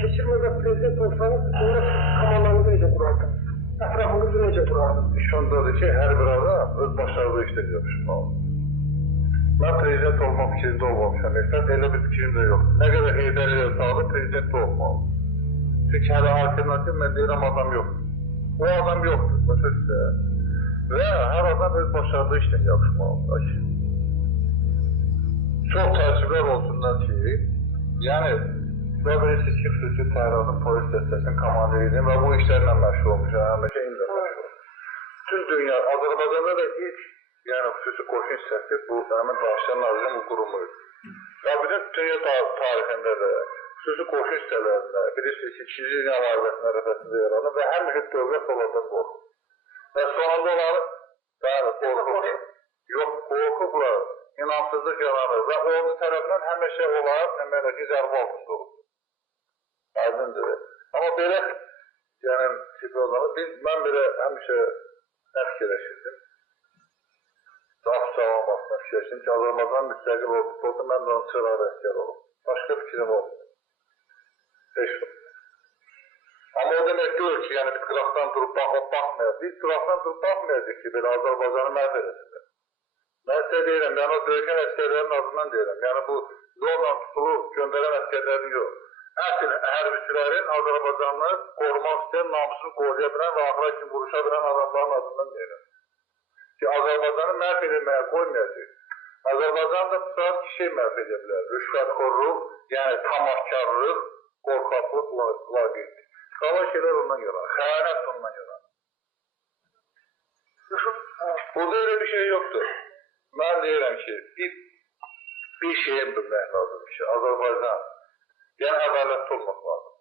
keçirmə və prezident olsanız, sonra komandanızı necə qurardınız? Ətrafınızı necə qurardınız? İş ondadır ki, hər bir adam öz başarılı işlə yapışmalıdır. Mən prezident olmaq fikrində olmamışam. Elə bir fikrim də yoxdur. Nə qədər Heydər ilə sağlı prezident olmalı. Çünki hələ alternativ mən deyirəm adam yoxdur. O adam yoxdur, başa düşsə. Və hər adam öz başarılı işlə yapışmalıdır. Çox təəssüflər olsunlar ki, yəni, və bilirsiz ki, xüsusi təhrarın polis dəstəsinin komandir edim və bu işlərlə məşğul olmuşam, həmişə indi məşğul. Bütün dünya, Azərbaycanda da ilk, yəni xüsusi qoşun hissəsi bu, həmin Daşyan Nazirinin bu qurumuydu. Və bütün dünya tarixində də, xüsusi qoşun hissələrində, bilirsiniz ki, 2-ci dünya müharibəsinin ərəfəsində yaranır və həmişə dövlət onlardan qorxur. Və sonunda onları, bəli, qorxur. Yox, qorxublar. İnamsızlıq yaranır və ordu tərəfindən həmişə olaraq deməli ki, zərbə altında olur. Aydındır. Amma belə, yəni, mən belə həmişə nə fikirləşirdim? Daha sağlamasına fikirləşirdim ki, Azərbaycan müstəqil oldu, mən də onun çıraq rəhbər olum. Başqa fikrim oldu. Heç oldu. Amma o demək deyil ki, yəni biz qıraqdan durub baxmayaq. Biz qıraqdan durub baxmayacaq ki, belə Azərbaycanı məhv edəsində. Mən sizə deyirəm, yəni o döyüşən əsgərlərin adından deyirəm. Yəni bu zorla tutulub göndərən əsgərlərin yox. Əsl hərbiçilərin Azərbaycanını qorumaq istəyən, namusunu qoruya bilən və axıra kimi vuruşa bilən adamların adından deyirəm. Ki Azərbaycanı məhv edilməyə qoymayacaq. Azərbaycan da bu saat iki şey məhv edə bilər. Rüşvətxorluq, yəni tamahkarlıq, qorxaqlıq laqeyddir. Qala şeylər ondan yarar, xəyanət ondan yarar. Burada öyle bir şey yoktur. Ben deyirəm ki, bir şeyi bilmək lazımdır ki, Azərbaycan, yəni ədalətli olmaq lazım.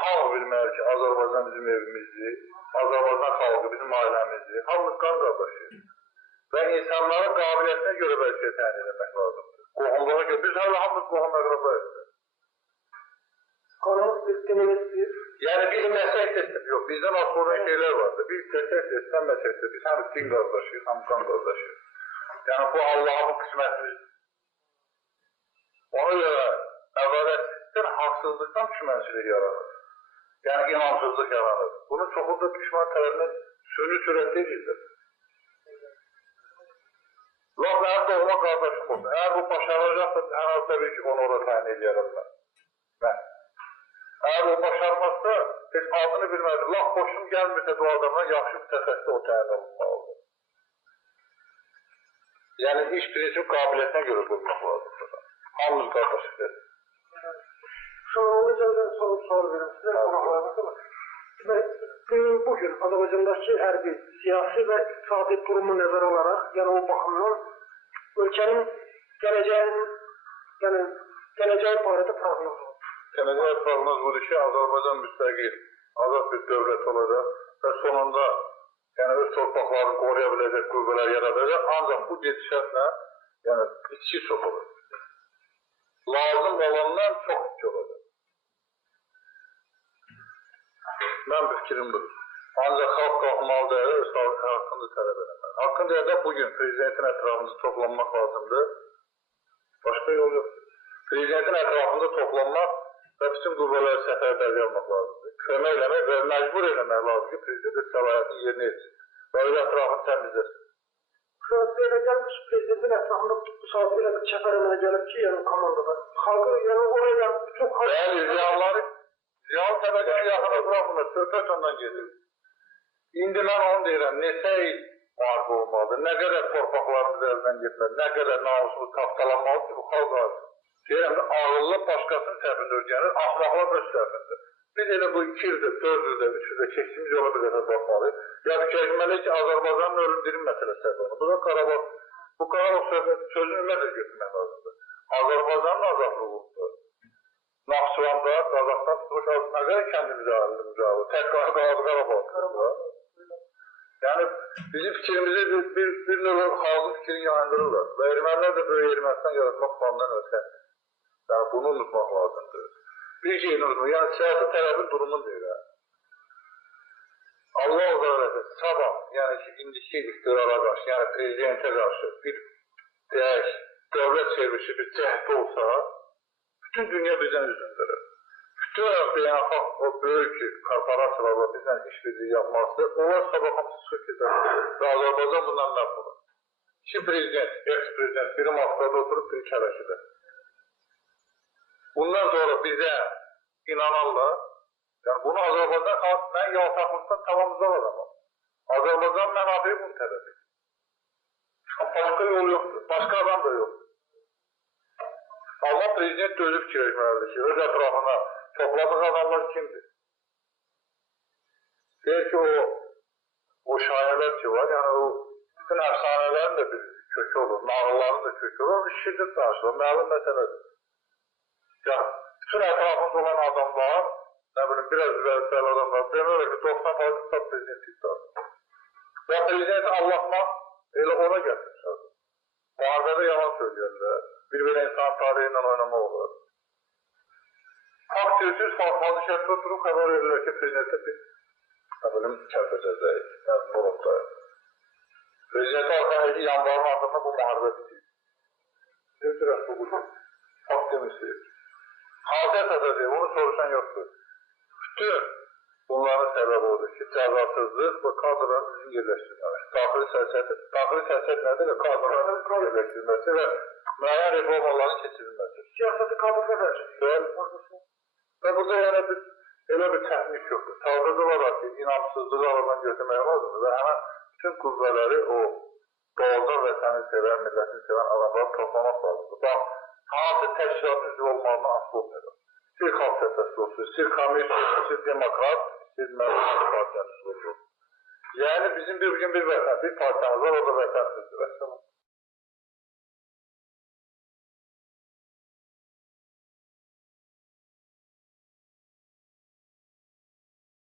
Hamı bilməli ki, Azərbaycan bizim evimizdir, Azərbaycan xalqı bizim ailəmizdir, hamımız qan qardaşıyıq. Və insanların qabiliyyətinə görə bəlkə təyin edilmək lazımdır. Qohumluğa görə, biz hala hamımız qohum əqrabayıq. Qanımız bir, dinimiz bir. Yəni biz məsək desək, yox, bizdən asılan şeylər vardır. Biz desək desək, məsək desək, biz hamı din qardaşıyıq, hamı qan qardaşıyıq. Yəni bu Allah'ın qismətimiz. Ona görə ədalətsizlikdən, haqsızlıqdan düşmənçilik yaranır. Yəni inamsızlıq yaranır. Bunun çoxu da düşman tərəfindən sürü sürətdə edirlər. Laf, hər doğma qardaşım olsun. Əgər bu başaracaqsa, hər az təbii ki, onu orada təyin edərəm mən. Əgər o başarmazsa, heç adını bilməlidir. Laf xoşum gəlmirsə bu adamdan yaxşı bir təxəssüsdə o təyin olunmalıdır. Yəni iş prinsip qabiliyyətinə görə qurmaq lazımdır. Hamımız qardaşıdır. Sonra soru verim sizə, qonaqlarınızda. Bugün Azərbaycandakı hərbi, siyasi və iqtisadi durumu nəzərə alaraq, yəni o baxımdan ölkənin gələcəyi barədə proqnoz olur. Gələcək proqnoz budur ki, Azərbaycan müstəqil, azad bir dövlət olacaq və sonunda yəni öz torpaqlarını qoruya biləcək qüvvələr yaradacaq, ancaq bu gedişətlə yəni içki çox olur. Lazım olandan çox içki olacaq. Mən bir fikrim budur. Ancaq xalq qalxmalıdır, öz haqqını tələb edəmək. Haqqın deyəndə bugün prezidentin ətrafında toplanmaq lazımdır. Başqa yol yox. Prezidentin ətrafında toplanmaq və bütün qüvvələri səfərbərlik yapmaq lazımdır. Kömək eləmək və məcbur eləmək lazım ki, prezidentin səlahiyyətini yerinə etsin. Və öz ətrafını təmizləsin. Şurası elə gəlmiş, prezidentin ətrafında bu saat elə bir çəfər əmələ gəlib ki, yəni komandada. Xalqı, yəni oraya bütün xalq... Bəli, ziyalı təbəqənin yaxına bırakmırlar, söhbət ondan gedir. İndi mən onu deyirəm, neçə il müharibə olmalıdır, nə qədər torpaqlarımız əldən getməlidir, nə qədər namusumuz tapdalanmalıdır ki, bu xalq lazım. Deyirəm ki, ağıllı başqasının səhvində öyrənir, axmaqlar öz səhvində. Biz elə bu 2 ildə, 4 ildə, 3 ildə keçdiyimiz yola bir dəfə baxmalıyıq. Ya fikirləşməliyik ki, Azərbaycanın ölüm dirim məsələsi səbəbi. Bu da Qarabağ, bu Qarabağ söhbəti çözümü ümumiyyətlə götürmək lazımdır. Azərbaycanın azadlığıdır. Naxçıvanda, Qazaxdan tutmuş, nə qədər kəndimizə ayrılımıza alır. Tək Qarabağ. Yəni, bizim fikrimizi bir növ xalqın fikrini yayındırırlar. Və ermənilər də böyük Ermənistan yaratmaq planından ölkədir. Yəni, bunu unutmaq lazımdır. Bir şeyini unutmaq, yəni siyasi tərəfin durumunu deyir. Allah uzarlıqdır, sabah, yəni ki, indiki iqtidara qarşı, yəni prezidentə qarşı bir deyək, dövlət çevrişi bir cəhd olsa, bütün dünya bizdən üzündürür. bütün beynəlxalq o böyük korporasiyalarla bizlə işbirliyi yapması, onlar sabah hamısı çıxıb gedər və Azərbaycan bundan məhv olur. İki prezident, eks-prezident biri Moskvada oturub, biri Kələşidə. Bundan sonra bizə inanarlar. Yəni bunu Azərbaycan xalq, mən yaltaqlıqdan tamamızdan adamam. Azərbaycan mənafiyi bunu tələb edir. Başqa yol yoxdur, başqa adam da yoxdur. Allah prezident də özü fikirləşməlidir ki, öz ətrafına topladığı adamlar kimdir? Deyir ki, o şayələr ki var, yəni o bütün əfsanələrin də bir kökü olur, nağılların da kökü olur, onu şiddət danışılır, məlum məsələdir. Yəni, bütün ətrafında olan adamlar, nə bilim, biraz vəzifəli adamlar, demək ki, 90% stat prezidenti iddiası. Və prezidenti anlatmaq elə ona gətirmişlər. Müharibədə yalan söyləyərlər, bir-bir insan tarihi ilə oynamaq olur. Faktirsiniz, fazla şərtdə oturub xəbər verirlər ki, prezidentə bir, nə bilim, kərpəcəzdəyik, Murumdayıq. Prezidenti arxanəki yanvarın ardında bu müharibə bitir. Deyir, bu fakt demişdir. Hansı əsasədir, onu soruşan yoxdur. Bütün bunların səbəbi odur ki, cəzasızlıq və kadrların düzgün yerləşdirilməsi. Daxili siyasət nədir? Kadrların yerləşdirilməsi və müəyyən reformaların keçirilməsi. Siyasəti kadrda verir. Və burada yəni elə bir təxnik yoxdur. Sadəcə olaraq ki, inamsızlığı aradan götürmək lazımdır və həmən bütün qüvvələri o doğrudan vətəni sevən, millətini sevən adamları toplamaq lazımdır. Bax, hansı təşkilatın üzvü olmağından asılı olmayacaq. Sir xalq səsəsi olsun, sir komünist olsun, sir demokrat, sir məlumat partiyanın üzvü olsun. Yəni bizim bir gün bir vətən, bir partiyamız var, o da vətənsizdir.